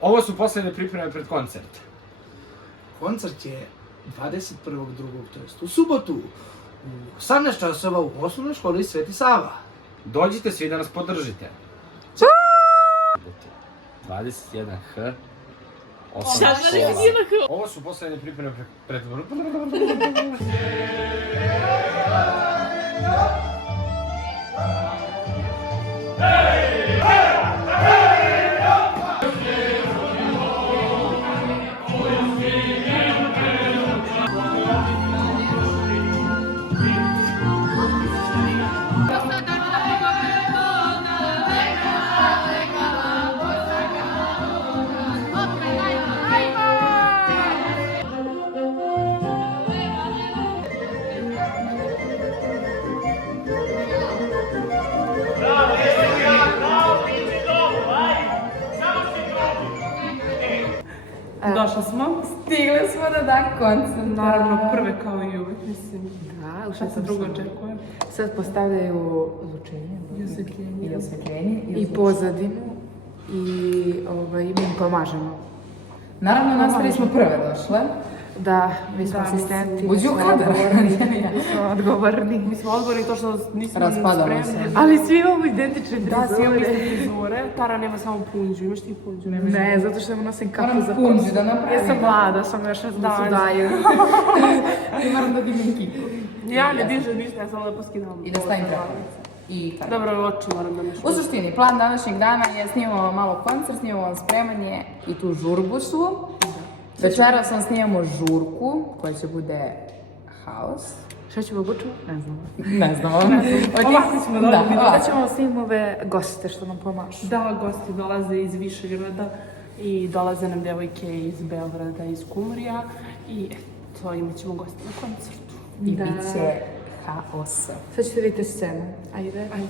Ovo su poslednje pripreme pred koncert. Koncert je 21.2. to jest u subotu u 18 časova u osnovnoj školi Sveti Sava. Dođite svi da nas podržite. 21H. Ovo su poslednje pripreme pred... Došli smo. Stigli smo na dan koncerta. Naravno, prve kao i uvek, mislim. Da, Šta se drugo očekuje? Sad postavljaju zvučenje i osvetljenje i pozadinu i mi im pomažemo. Naravno, nas tri smo prve došle. Da, mi smo asistenti. Uđi u kadar. Mi smo odgovorni. Mi smo odgovorni to što nismo raspadamo se. Ali svi imamo identične frizure. Da, svi imamo iste frizure. Tara nema samo punđu. Imaš ti punđu? Ne, zato što nosim kapu za punđu da napravim. Ja sam mlada, sam još da se daju. I moram da dignem kiku. Ja ne dižem ništa, ja samo da poskidam. I da stavim trepalice. Dobro, oči moram da nešto. U suštini, plan današnjeg dana je snimamo malo koncert, snimamo spremanje i tu žurbu su. Večeras sam snimamo žurku, koja će bude haos. Šta ćemo obučiti? Ne znamo. Ovako ćemo dolaziti. Da ćemo snimati ove goste što nam pomažu. Da, gosti dolaze iz Višegrada i dolaze nam devojke iz Beograda, iz Kumrija i eto, imat ćemo gosti na koncertu. I bit će haos. Sad ćete vidjeti scenu. Ajde. Ajde.